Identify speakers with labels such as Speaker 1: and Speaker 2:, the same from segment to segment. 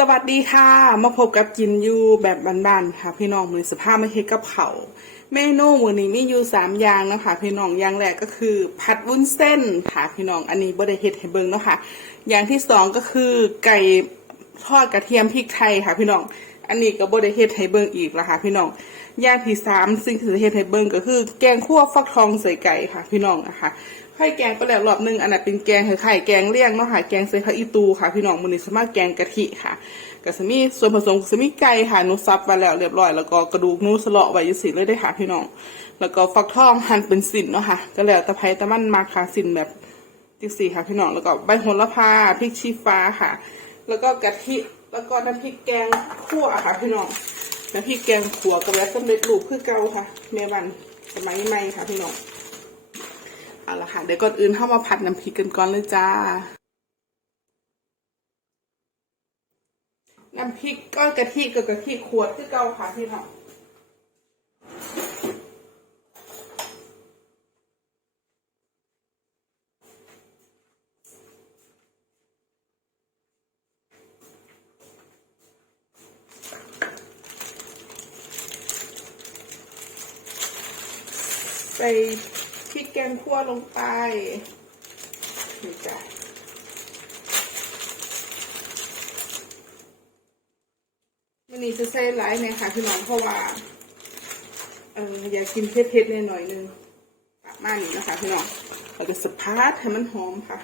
Speaker 1: สวัสดีค่ะ มาพบกับกินยูแบบบ้านๆค่ะ พี่น้องมือสภาพไม่เฮ็ดกับเขาเมนูมื้อนี้มีอยู่สามอย่างนะคะพี่น้องอย่างแรกก็คือ ผัดวุ้นเส้นค่ะพี่น้องอันนี้บ่ได้เฮ็ดให้เบิ่งเนาะค่ะ อย่างที่สองก็คือไก่ทอดกระเทียมพริกไทยค่ะ พี่น้องอันนี้ก็บ่ได้เฮ็ดให้เบิ่งอีกละค่ะ พี่น้องอย่างที่สามซึ่งที่เฮ็ดให้เบิ่งก็คือ แกงคั่วฟักทองใส่ไก่ค่ะ พี่น้องนะคะ ไข่แกงไปแล้วรอบหนึงอันนั้นเป็นแกงไข่แกงเลี่ยงเนาะค่ะแกงใส่ผักอีตูค่ะ พี่น้องมื้อนี้สมาแกงกะทิค่ะก็จะมีส่วนผสมก็จะมีไก่ค่ะนูซับไว้แล้วเรียบร้อยแล้วก็กระดูกนูสเลาะไว้ยี่สิเลยได้ค่ะ พี่น้อง แล้วก็ฟักทองหั่นเป็นสินเนาะค่ะ ก็แล้วแต่ไผแต่มันมาค่ะสินแบบจิกสี่ค่ะ พี่น้องแล้วก็ใบโหระพาพริกชี้ฟ้าค่ะ แล้วก็กะทิแล้วก็น้ำพริกแกงขั่วค่ะ พี่น้องน้ำพริกแกงขั่วกับแล้วสำเร็จรูปคือเก่าค่ะเมียบันสมัยใหม่ค่ะ พี่น้อง เอาละค่ะ เดี๋ยวก่อนอื่นเข้ามาผัดน้ำพริกกันก่อนเลยจ้า น้ำพริกก็กะทิกับกะทิขวดที่เก่าค่ะพี่น้องใส่ พริกแกงคั่วลงไปนี่จ้ะมันนี้จะใส่ไลท์เนี่ยค่ะพี่น้องเพราะว่า เอออยากกินเผ็ดๆหน่อยๆนึงประมาณนี้นะคะพี่น้องเราจะสปาร์ทให้มันหอมค่ะ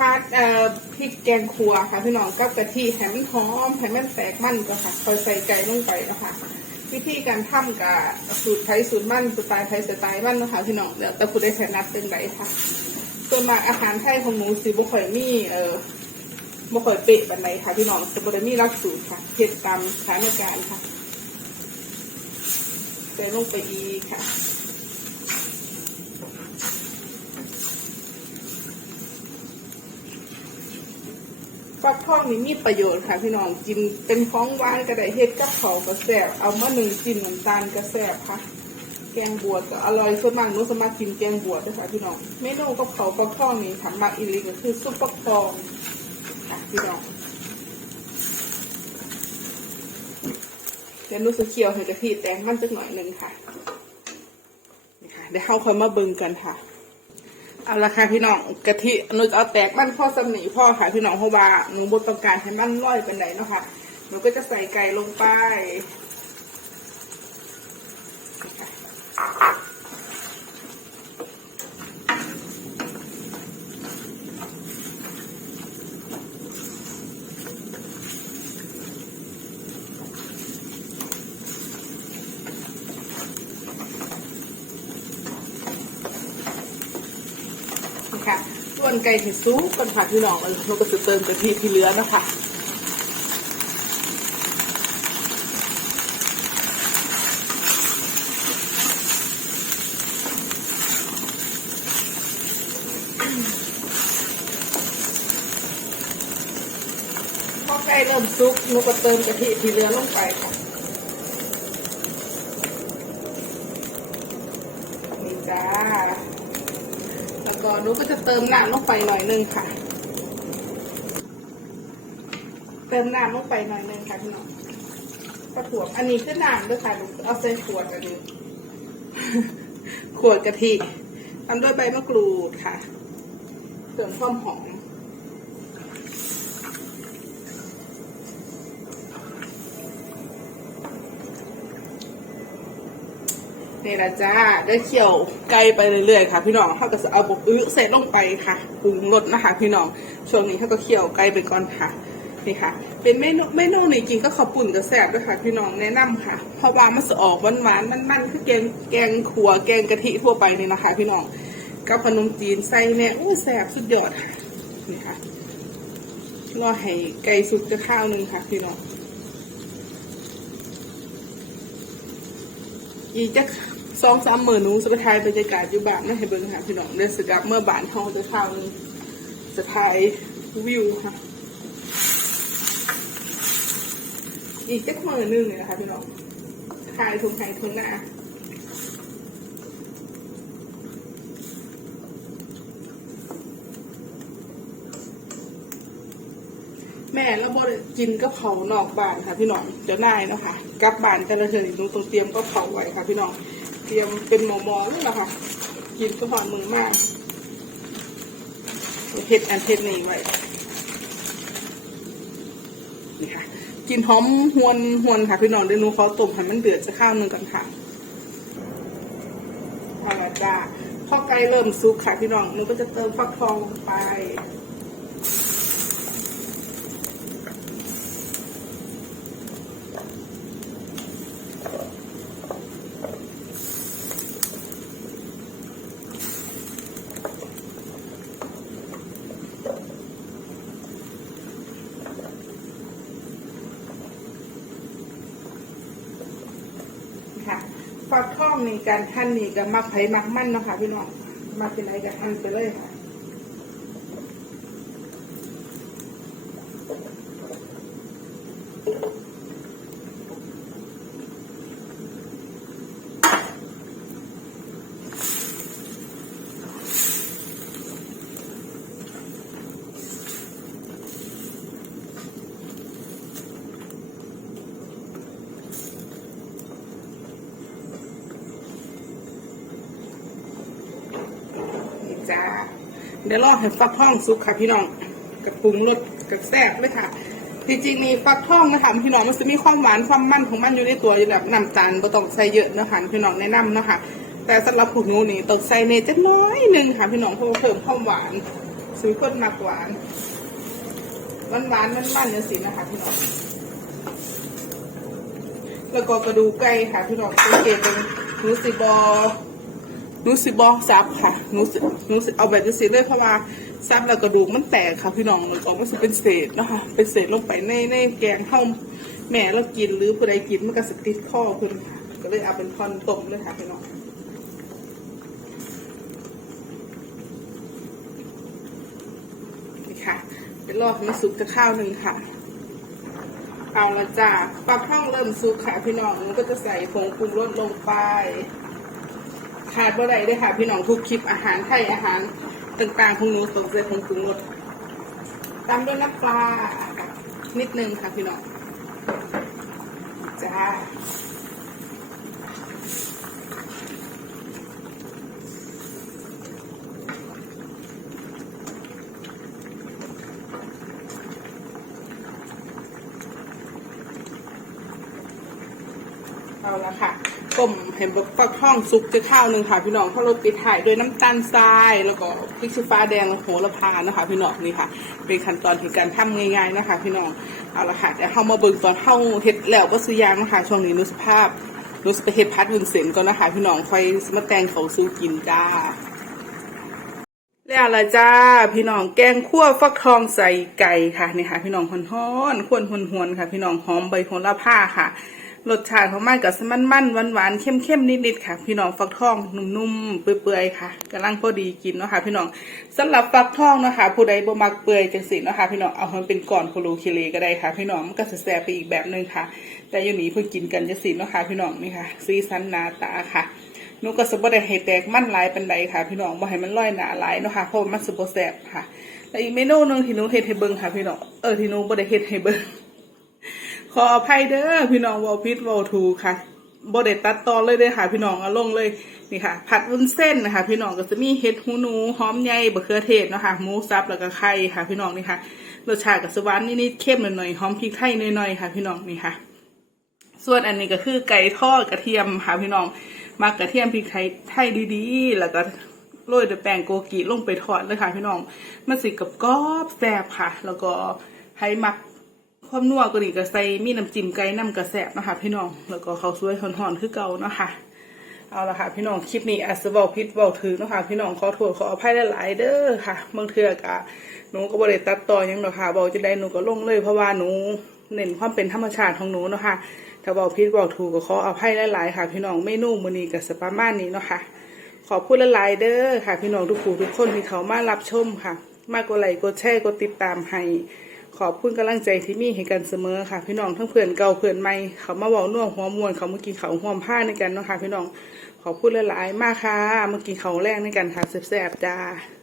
Speaker 1: พัดเอ่อพริกแกงครัวค่ะพี่น้องกับกะทิให้มันหอมให้มันแตกมันก็ค่ะคอยใส่ไก่ลงไปนะคะวิธีการทำกับสูตรไทยสูตรมั่นสไตล์ไทยสไตล์มั่นนะคะพี่น้องเดี๋ยวแต่ผู้ได้ถนัดเป็นไรค่ะส่วนมากอาหารไทยของหนูสิบ่ค่อยมีเอ่อบ่ค่อยเป๊ะปานใดค่ะพี่น้องจะบ่ได้มีหลักสูตรค่ะเฮ็ดตามสถานการณ์ค่ะใส่ลงไปอีกค่ะ ฟักทองนี่มีประโยชน์ค่ะพี่น้องกินเป็นของหวานก็ได้เฮ็ดกับเขาวก็แซ่บเอามาหนึ่งกินน้ำตาลก็แซ่บค่ะ แกงบวชก็อร่อยส่วนมากหนูสามารถกินแกงบวชได้ค่ะพี่น้องเมนูกับเขาฟักทองนี่ทำมาอีหลีก็คือซุปฟักทองค่ะพี่น้องเดี๋ยวหนูจะเคี่ยวให้กะทิแตงมันสักหน่อยหนึ่งค่ะนี่ค่ะเดี๋ยวเข้าค่อยมาเบิ่งกันค่ะ เอาละค่ะพี่น้องกะทิหนูจะเอาแตกมันพ่อสำนีพ่อค่ะพี่น้องเพราะว่าหนูบดต้องการให้มันร่อยเป็นไหนเนาะค่ะหนูก็จะใส่ไก่ลงไป นไก่ที่ซุปกันค่ะพี่น้องหนูก็จะเติมกะทิที่เหลือนะคะพอไก่เริ่มซุกหนูก็เติมกะทิที่เหลือลงไปค่ะนี่จ้า แล้วก็ห นูก็จะเติมน้ำลงไปหน่อยนึงค่ะ เติมน้ำลงไปหน่อยนึงค่ะพี่น้องกระถั่วอันนี้คือน้ำด้วยค่ะหนูเอาใส่ขวดกันดูขวดกะทิทำด้วยใบมะกรูดค่ะเสริมความหอม นี่ละจ้าได้เคี่ยวไก่ไปเรื่อยๆค่ะ พี่น้องเขาก็จะเอาบกอึเสร็จลงไปค่ะปรุงรสนะคะ พี่น้องช่วงนี้เขาก็เคี่ยวไก่ไปก่อนค่ะนี่ค่ะ เป็นเมนูเมนูนี้กินก็ข้าวปุ่นกับแซ่บด้วยค่ะ พี่น้องแนะนำค่ะเพราะว่ามันจะออกหวานๆมันๆคือแกงแกงขัวแกงกะทิทั่วไปนี่นะคะ พี่น้องกับขนมจีนใส่เนี่ยอู้แซ่บสุดยอดค่ะนี่ค่ะรอให้ไก่สุกจะข้าวหนึ่งค่ะ พี่น้องอีจะ สองสามหมื่นนูจะไปถ่ายบรรยากาศอยู่บ้านนะให้เบิ่งค่ะพี่น้องเดือนสกับเมื่อบ้านเฮาจะทำจะถ่ายวิวค่ะ อีกจักมือหนึงเนี่ยนะคะพี่น้องถ่ายทุงไทยทุงหน้าแม่แล้วบดกินก็เผานอกบ้านค่ะพี่น้องเจ้านายเนาะค่ะกลับบ้านแต่ละเทื่อนี่หนูต้องเตรียมก็เผาไว้ค่ะพี่น้อง ตรียมเป็นหมอมอเลยนะคะกินก็หอนมือมากเฮ็ดอันเฮ็ดนี่ไว้นี่ค่ะกินหอมหวนหวนค่ะพี่น้องเดี๋ยวหนูขอต้มให้มันเดือดจะข้าวหนึ่งก่อนค่ะเอาละจ้าพอไก่เริ่มสุกค่ะพี่น้องหนูก็จะเติมฟักทองลงไป ฟักทองนี่การหั่นนี่ก็มักไผมักมันเนาะค่ะพี่น้องมักเป็นไรก็หั่นไปเลยค่ะ นี่ จ้าเดี๋ยวรอให้ฟักทองสุกค่ะพี่น้องกับปรุงรสกับแซ่บเลยค่ะจริงๆนี่ฟักทองนะคะพี่น้องมันจะมีความหวานความมันของมันอยู่ในตัวอยู่แบบน้ำตาลก็ต้องใส่เยอะนะคะพี่น้องแนะนำนะคะแต่สำหรับผู้นูนี่ต้องใส่เนจะน้อยหนึ่งค่ะพี่น้องเพื่อเพิ่มความหวานซื้อคนมากหวานหวานหวานมันมันเนี่ยสินะคะพี่น้องแล้วก็กระดูกไก่ค่ะพี่น้องสังเกตเป็นหนูสิบอ นูสิบอซับค่ะหนูสิหนูสิเอาแบบจะเสิเลยเพราะว่าซับแล้วกระดูกมันแตกค่ะพี่น้องมันก็มันสิเป็นเศษนะคะ เป็นเศษลงไปในในแกงข้าวแม่เรากินหรือผู้ใดกินมันก็สติดข้อคุณค่ะก็เลยเอาเป็นทอนต้มเลยค่ะพี่น้องนี่ค่ะเป็นรอบนี้สุกจะข้าวหนึ่งค่ะ เอาละจ้าปลาท่องเริ่มสุกค่ะพี่น้องหนูก็จะใส่ผงปรุงรสลงไป ขาดบ่ได้เลยค่ะ พี่น้องทุกคลิปอาหารไทยอาหารต่างๆของหนูต้องใส่ผงคุณหมดตามด้วยน้ำปลานิดนึงค่ะพี่น้องจ้า เอาละค่ะต้มเห็นบอกฟักทองสุกจะข้าวหนึ่งค่ะพี่น้องเขาเราปิดถ่ายด้วยน้ำตาลทรายแล้วก็พริกชี้ฟ้าแดงโหระพานะคะ พี่น้องนี่ค่ะ เป็นขั้นตอนที่การทำง่ายๆนะคะ พี่น้องเอาละค่ะเดี๋ยวเข้ามาเบิ่งตอนเข้าเห็ดแล้วก็ซื้อยางนะคะช่วงนี้นุสภาพนุสไปเห็ดพัดวุ้นเส้นก่อนนะคะ พี่น้องค่อยมาแตงเขาซื้อกินจ้าแล้วละจ้าพี่น้องแกงคั่วฟักทองใส่ไก่ค่ะนี่ค่ะ พี่น้องหอนๆควนหวนหวนๆค่ะ พี่น้องหอมใบโหระพาค่ะ รสชาติของมันกับมันมันหวานหวานเข้มเข้มๆนิดๆค่ะ พี่น้องฟักทองนุ่มๆเปื่อยๆค่ะกำลังพอดีกินเนาะค่ะ พี่น้องสำหรับฟักทองเนาะคะผู้ใดบ่มักเปื่อยจังสิเนาะค่ะ พี่น้องเอามันเป็นก่อนโคโลเคเลก็ได้ค่ะ พี่น้องมันก็จะแซ่บไปอีกแบบหนึงค่ะ แต่อยังนี้เพิ่งกินกันจังสิเนาะค่ะพี่น้องนี่ค่ะสีสันนาตาค่ะหนูก็สบได้ให้แตกมันลายเปานใดค่ะ พี่น้องบ่ให้มันลอยหนาลายเนาะค่ะเพราะมันสบแซ่บค่ะแล้วอีกเมนูนึงที่หนูเฮ็ดให้เบิ่งค่ะ พี่น้องเออที่หนูบ่ได้เฮ็ดให้เบิ่ง ขออภัยเด้อพี่น้องวอลพิษวอลทูค่ะบไดตัดตอนเลยเด้อค่ะ พี่น้องเอาลงเลยนี่ค่ะ ผัดวุ้นเส้นนะคะ พี่น้องก็จะมีเห็ดหูหนูหอมใหญ่บะเขือเทศนะคะหมูสับแล้วก็ไข่ค่ะ พี่น้องนี่ค่ะรสชาติกับสวรรค์นิดๆเข้มหน่อยๆหอมพริกไทยหน่อยๆค่ะ พี่น้องนี่ค่ะ ส่วนอันนี้ก็คือไก่ทอดกระเทียมค่ะ พี่น้องมักกระเทียมพริกไทยไทยดีๆ แล้วก็โรยด้วยแป้งโกกิลงไปทอดเลยค่ะ พี่น้องมันสิกับกรอบแซ่บค่ะ แล้วก็ให้มัก ความนัวก็นี่ก็ใส่มีน้ำจิ้มไก่น้ำกระแสบนะคะ พี่น้องแล้วก็ข้าวสวยหอนๆคือเก่านะคะเอาละค่ะพี่น้องคลิปนี้อาจจะเบาพิษเบาถือนะคะพี่น้องขอโทษขออภัยหลายๆเด้อค่ะบางเทื่อกะหนูก็บริตัดต่อยังเนาะค่ะเบาจะได้หนูก็ลงเลยเพราะว่าหนูเน้นความเป็นธรรมชาติของหนูเนาะค่ะถ้าบอกผิดบอกถูกก็ขออภัยหลายๆค่ะ พี่น้องเมนูมื้อนี้ก็สิประมาณนี้เนาะค่ะขอบคุณหลายๆเด้อค่ะ พี่น้องทุกผู้ทุกคนที่เขามารับชมค่ะ มากกดไลค์กดแชร์กดติดตามให้ ขอบคุณกำลังใจที่มีให้กันเสมอค่ะ พี่น้องทั้งเพื่อนเก่าเพื่อนใหม่เขามาบอกน่วงหัวมวนเขาเมื่อกี้เขาห่วมผ้าในกันเนาะค่ะ พี่น้องขอบคุณหลายๆมากค่ะเมื่อกี้เขาแรงในกันค่ะแซ่บๆจ้า